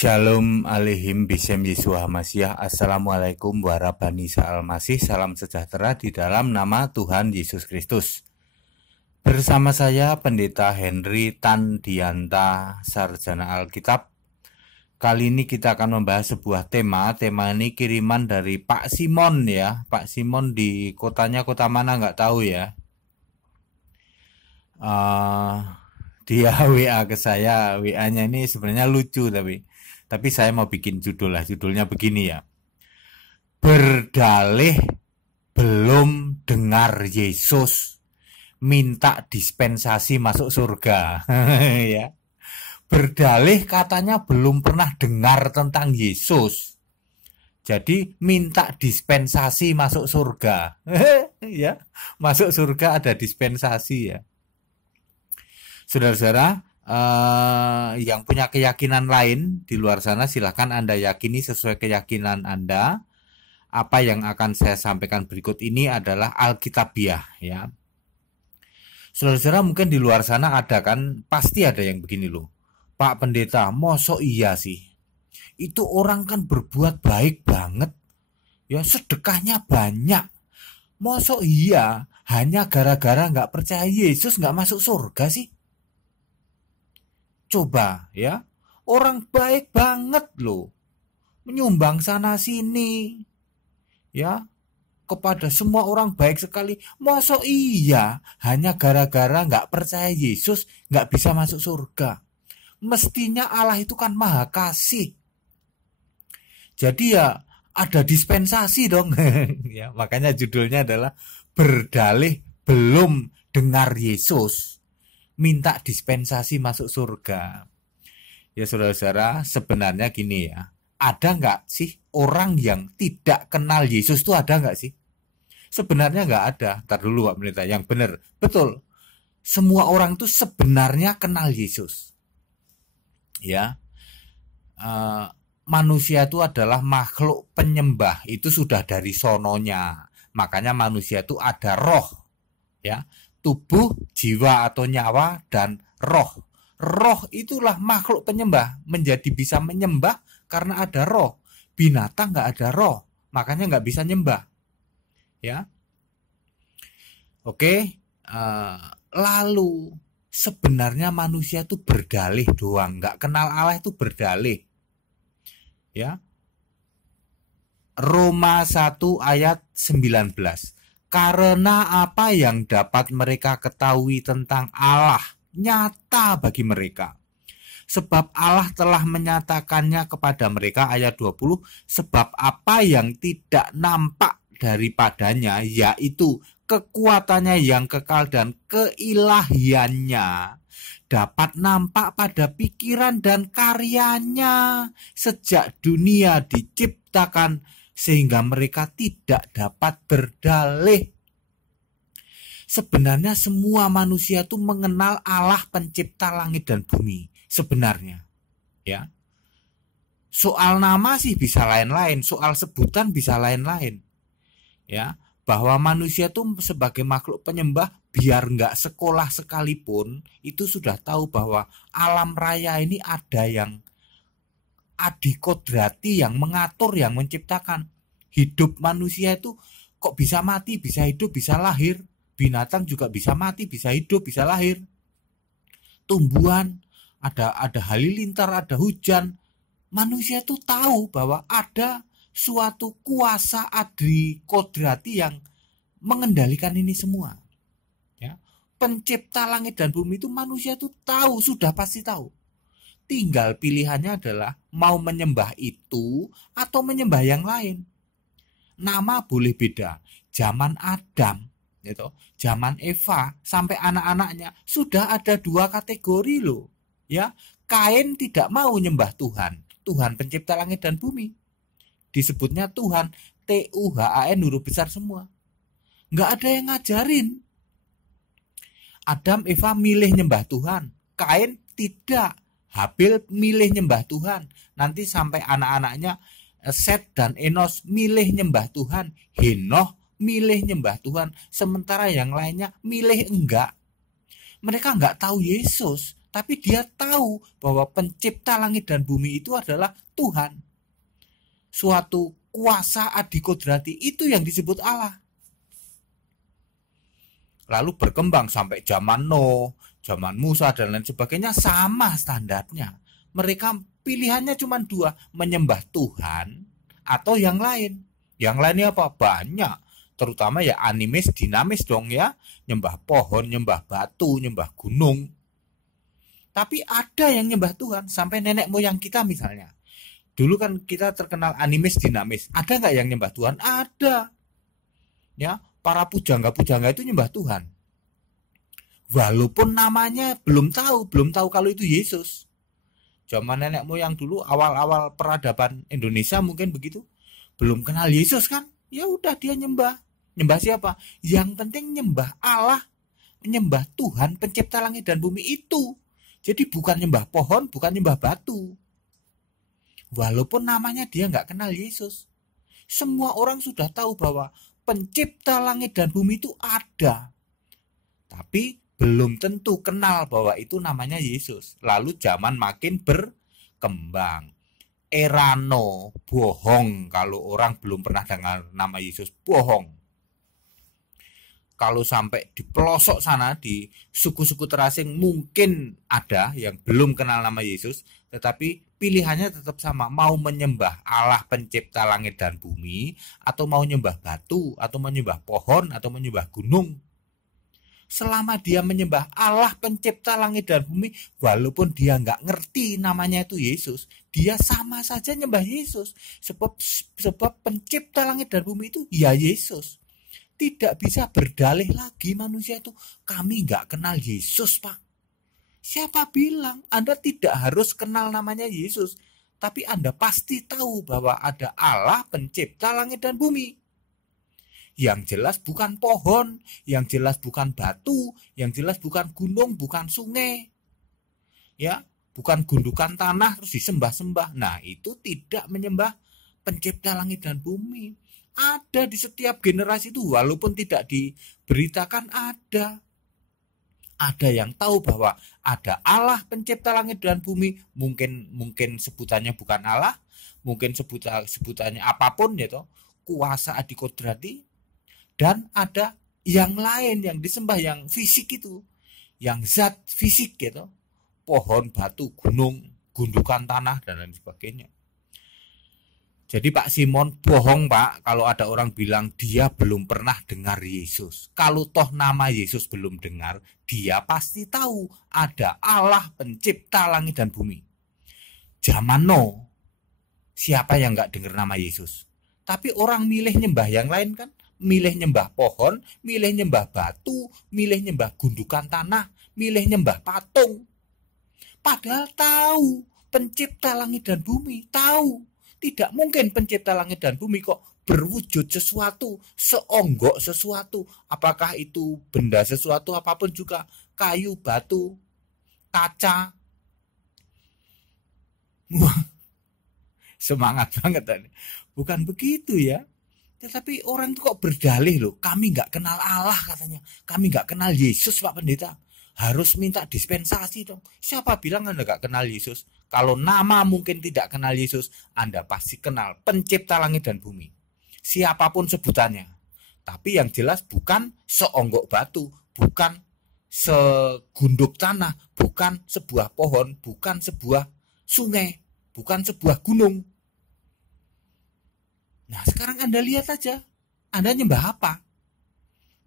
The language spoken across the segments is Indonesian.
Shalom aleihim bisem Yeshua Hamasyah. Assalamualaikum warahmatullahi wabarakatuh. Salam sejahtera di dalam nama Tuhan Yesus Kristus. Bersama saya Pendeta Henry Tandianta, Sarjana Alkitab. Kali ini kita akan membahas sebuah tema. Tema ini kiriman dari Pak Simon ya. Pak Simon di kotanya kota mana nggak tahu ya. Dia WA ke saya. WA-nya ini sebenarnya lucu tapi saya mau bikin judul lah. Judulnya begini ya. Berdalih belum dengar Yesus minta dispensasi masuk surga. Ya. Berdalih katanya belum pernah dengar tentang Yesus. Jadi minta dispensasi masuk surga. Ya, masuk surga ada dispensasi ya. Saudara-saudara, yang punya keyakinan lain di luar sana, silahkan Anda yakini sesuai keyakinan Anda. Apa yang akan saya sampaikan berikut ini adalah Alkitabiah ya. Saudara-saudara, mungkin di luar sana ada kan, pasti ada yang begini loh. Pak Pendeta, mosok iya sih? Itu orang kan berbuat baik banget. Ya, sedekahnya banyak. Mosok iya hanya gara-gara nggak percaya Yesus nggak masuk surga sih? Coba ya, orang baik banget loh, menyumbang sana sini ya, kepada semua orang baik sekali. Masa iya hanya gara-gara nggak percaya Yesus nggak bisa masuk surga? Mestinya Allah itu kan maha kasih, jadi ya ada dispensasi dong. Ya, makanya judulnya adalah berdalih belum dengar Yesus minta dispensasi masuk surga. Ya saudara-saudara, sebenarnya gini ya, ada nggak sih orang yang tidak kenal Yesus tuh, ada nggak sih? Sebenarnya nggak ada. Ntar dulu Pak Pendeta, yang benar. Betul, semua orang tuh sebenarnya kenal Yesus. Ya, manusia itu adalah makhluk penyembah, itu sudah dari sononya. Makanya manusia itu ada roh, ya. Tubuh, jiwa atau nyawa, dan roh. Roh itulah makhluk penyembah. Menjadi bisa menyembah karena ada roh. Binatang nggak ada roh, makanya nggak bisa nyembah. Ya, oke. Lalu sebenarnya manusia itu berdalih doang, nggak kenal Allah itu berdalih. Ya, Roma 1 ayat 19. Karena apa yang dapat mereka ketahui tentang Allah nyata bagi mereka. Sebab Allah telah menyatakannya kepada mereka, ayat 20. Sebab apa yang tidak nampak daripadanya, yaitu kekuatannya yang kekal dan keilahiannya, dapat nampak pada pikiran dan karyanya sejak dunia diciptakan, sehingga mereka tidak dapat berdalih. Sebenarnya semua manusia itu mengenal Allah pencipta langit dan bumi. Sebenarnya, ya. Soal nama sih bisa lain-lain, soal sebutan bisa lain-lain. Ya, bahwa manusia itu sebagai makhluk penyembah, biar nggak sekolah sekalipun, itu sudah tahu bahwa alam raya ini ada yang adikodrati, yang mengatur, yang menciptakan. Hidup manusia itu kok bisa mati, bisa hidup, bisa lahir. Binatang juga bisa mati, bisa hidup, bisa lahir. Tumbuhan, ada halilintar, ada hujan. Manusia itu tahu bahwa ada suatu kuasa adikodrati yang mengendalikan ini semua. Ya. Pencipta langit dan bumi itu manusia itu tahu, sudah pasti tahu. Tinggal pilihannya adalah mau menyembah itu atau menyembah yang lain. Nama boleh beda. Zaman Adam, gitu, zaman Eva sampai anak-anaknya sudah ada dua kategori loh. Ya, Kain tidak mau nyembah Tuhan, Tuhan pencipta langit dan bumi. Disebutnya Tuhan, Tuhan, huruf besar semua. Nggak ada yang ngajarin. Adam, Eva milih nyembah Tuhan. Kain tidak. Habil milih nyembah Tuhan. Nanti sampai anak-anaknya Set dan Enos milih nyembah Tuhan. Henoh milih nyembah Tuhan. Sementara yang lainnya milih enggak. Mereka enggak tahu Yesus. Tapi dia tahu bahwa pencipta langit dan bumi itu adalah Tuhan. Suatu kuasa adikodrati itu yang disebut Allah. Lalu berkembang sampai zaman Nuh, zaman Musa dan lain sebagainya, sama standarnya. Mereka pilihannya cuma dua, menyembah Tuhan atau yang lain. Yang lainnya apa? Banyak. Terutama ya animis, dinamis dong ya. Nyembah pohon, nyembah batu, nyembah gunung. Tapi ada yang nyembah Tuhan, sampai nenek moyang kita misalnya. Dulu kan kita terkenal animis, dinamis. Ada nggak yang nyembah Tuhan? Ada. Ya, para pujangga-pujangga itu nyembah Tuhan. Walaupun namanya belum tahu kalau itu Yesus. Zaman nenek moyang dulu, awal-awal peradaban Indonesia mungkin begitu. Belum kenal Yesus kan? Ya udah dia nyembah. Nyembah siapa? Yang penting nyembah Allah, menyembah Tuhan pencipta langit dan bumi itu. Jadi bukan nyembah pohon, bukan nyembah batu. Walaupun namanya dia nggak kenal Yesus. Semua orang sudah tahu bahwa pencipta langit dan bumi itu ada. Tapi belum tentu kenal bahwa itu namanya Yesus. Lalu zaman makin berkembang. Erano, bohong kalau orang belum pernah dengar nama Yesus, bohong. Kalau sampai di pelosok sana, di suku-suku terasing mungkin ada yang belum kenal nama Yesus, tetapi pilihannya tetap sama, mau menyembah Allah pencipta langit dan bumi, atau mau menyembah batu, atau menyembah pohon, atau menyembah gunung. Selama dia menyembah Allah pencipta langit dan bumi, walaupun dia nggak ngerti namanya itu Yesus, dia sama saja nyembah Yesus. Sebab pencipta langit dan bumi itu ya Yesus. Tidak bisa berdalih lagi manusia itu, kami nggak kenal Yesus Pak. Siapa bilang? Anda tidak harus kenal namanya Yesus, tapi Anda pasti tahu bahwa ada Allah pencipta langit dan bumi. Yang jelas bukan pohon, yang jelas bukan batu, yang jelas bukan gunung, bukan sungai. Ya, bukan gundukan tanah terus disembah-sembah. Nah, itu tidak menyembah pencipta langit dan bumi. Ada di setiap generasi itu, walaupun tidak diberitakan ada. Ada yang tahu bahwa ada Allah pencipta langit dan bumi, mungkin sebutannya bukan Allah, mungkin sebutannya apapun gitu, kuasa adikodrati, dan ada yang lain yang disembah yang fisik itu, yang zat fisik gitu, pohon, batu, gunung, gundukan tanah dan lain sebagainya. Jadi Pak Simon bohong Pak kalau ada orang bilang dia belum pernah dengar Yesus. Kalau toh nama Yesus belum dengar, dia pasti tahu ada Allah pencipta langit dan bumi. Zaman Nuh, siapa yang gak dengar nama Yesus? Tapi orang milih nyembah yang lain kan? Milih nyembah pohon, milih nyembah batu, milih nyembah gundukan tanah, milih nyembah patung. Padahal tahu pencipta langit dan bumi, tahu. Tidak mungkin pencipta langit dan bumi kok berwujud sesuatu, seonggok sesuatu. Apakah itu benda sesuatu apapun juga, kayu, batu, kaca. Wah, semangat banget tadi. Bukan begitu ya. Tetapi orang itu kok berdalih loh, kami nggak kenal Allah katanya. Kami nggak kenal Yesus Pak Pendeta. Harus minta dispensasi dong. Siapa bilang Anda nggak kenal Yesus? Kalau nama mungkin tidak kenal Yesus, Anda pasti kenal pencipta langit dan bumi. Siapapun sebutannya. Tapi yang jelas bukan seonggok batu, bukan segunduk tanah, bukan sebuah pohon, bukan sebuah sungai, bukan sebuah gunung. Nah sekarang Anda lihat aja, Anda nyembah apa?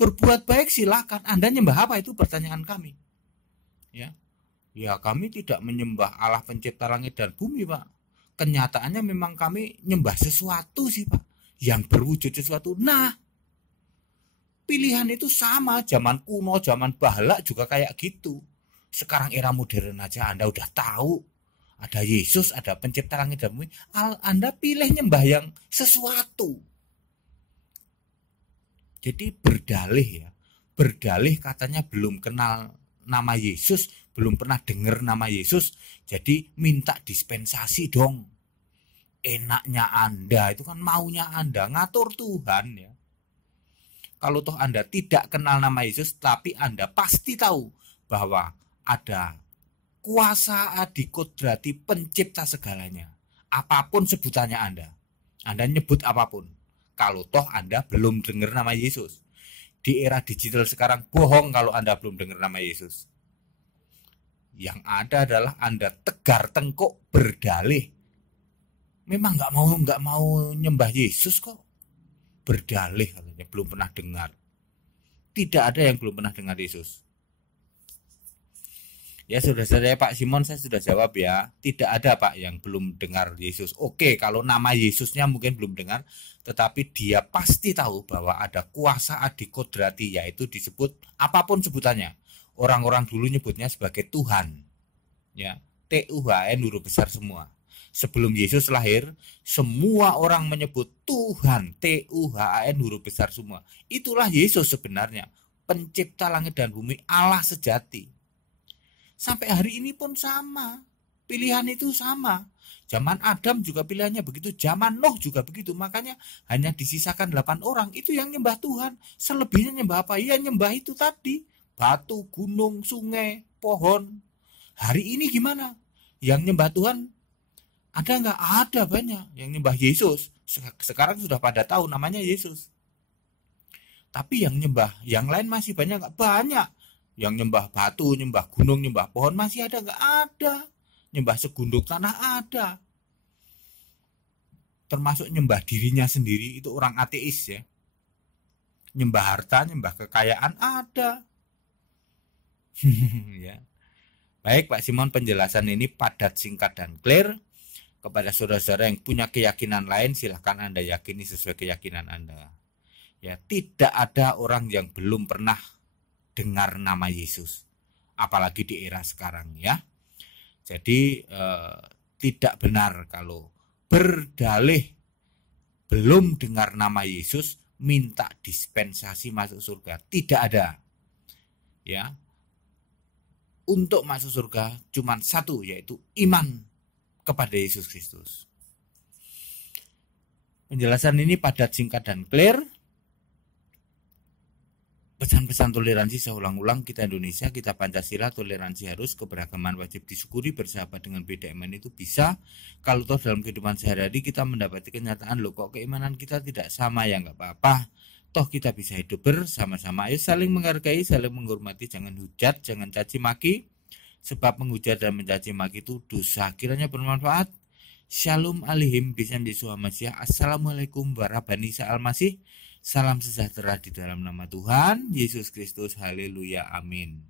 Berbuat baik silakan, Anda nyembah apa itu pertanyaan kami. Ya kami tidak menyembah Allah pencipta langit dan bumi Pak. Kenyataannya memang kami nyembah sesuatu sih Pak, yang berwujud sesuatu. Nah pilihan itu sama, zaman kuno, zaman bahala juga kayak gitu. Sekarang era modern aja Anda udah tahu ada Yesus, ada pencipta langit dan bumi. Anda pilih nyembah yang sesuatu. Jadi berdalih ya. Berdalih katanya belum kenal nama Yesus, belum pernah dengar nama Yesus. Jadi minta dispensasi dong. Enaknya Anda, itu kan maunya Anda, ngatur Tuhan ya. Kalau toh Anda tidak kenal nama Yesus, tapi Anda pasti tahu bahwa ada kuasa adikodrati pencipta segalanya. Apapun sebutannya Anda nyebut apapun. Kalau toh Anda belum dengar nama Yesus. Di era digital sekarang bohong kalau Anda belum dengar nama Yesus. Yang ada adalah Anda tegar tengkuk berdalih. Memang nggak mau nyembah Yesus kok. Berdalih katanya belum pernah dengar. Tidak ada yang belum pernah dengar Yesus. Ya sudah saya Pak Simon, saya sudah jawab ya. Tidak ada Pak yang belum dengar Yesus. Oke, kalau nama Yesusnya mungkin belum dengar, tetapi dia pasti tahu bahwa ada kuasa adikodrati, yaitu disebut apapun sebutannya. Orang-orang dulu nyebutnya sebagai Tuhan. Ya, Tuhan huruf besar semua. Sebelum Yesus lahir, semua orang menyebut Tuhan, Tuhan huruf besar semua. Itulah Yesus sebenarnya, pencipta langit dan bumi, Allah sejati. Sampai hari ini pun sama. Pilihan itu sama. Zaman Adam juga pilihannya begitu. Zaman Nuh juga begitu. Makanya hanya disisakan 8 orang. Itu yang nyembah Tuhan. Selebihnya nyembah apa? Ya nyembah itu tadi. Batu, gunung, sungai, pohon. Hari ini gimana? Yang nyembah Tuhan ada nggak? Ada banyak. Yang nyembah Yesus. Sekarang sudah pada tahu namanya Yesus. Tapi yang nyembah yang lain masih banyak nggak? Banyak. Yang nyembah batu, nyembah gunung, nyembah pohon masih ada nggak? Ada. Nyembah segunduk tanah ada. Termasuk nyembah dirinya sendiri, itu orang ateis ya. Nyembah harta, nyembah kekayaan ada. Ya. Baik Pak Simon, penjelasan ini padat, singkat, dan clear. Kepada saudara-saudara yang punya keyakinan lain, silahkan Anda yakini sesuai keyakinan Anda. Ya, tidak ada orang yang belum pernah dengar nama Yesus, apalagi di era sekarang ya. Jadi tidak benar kalau berdalih belum dengar nama Yesus minta dispensasi masuk surga. Tidak ada. Ya. Untuk masuk surga cuma satu, yaitu iman kepada Yesus Kristus. Penjelasan ini padat, singkat, dan clear. Pesan-pesan toleransi saya ulang-ulang, kita Indonesia, kita Pancasila, toleransi harus, keberagaman wajib disyukuri, bersahabat dengan beda iman itu bisa. Kalau toh dalam kehidupan sehari-hari kita mendapati kenyataan, loh kok keimanan kita tidak sama, ya nggak apa-apa. Toh kita bisa hidup bersama-sama. Ayo saling menghargai, saling menghormati, jangan hujat, jangan caci maki. Sebab menghujat dan mencaci maki itu dosa. Kiranya bermanfaat. Shalom alaihim bisam Yesus Masih. Assalamualaikum warahmatullahi wabarakatuh. Salam sejahtera di dalam nama Tuhan Yesus Kristus. Haleluya. Amin.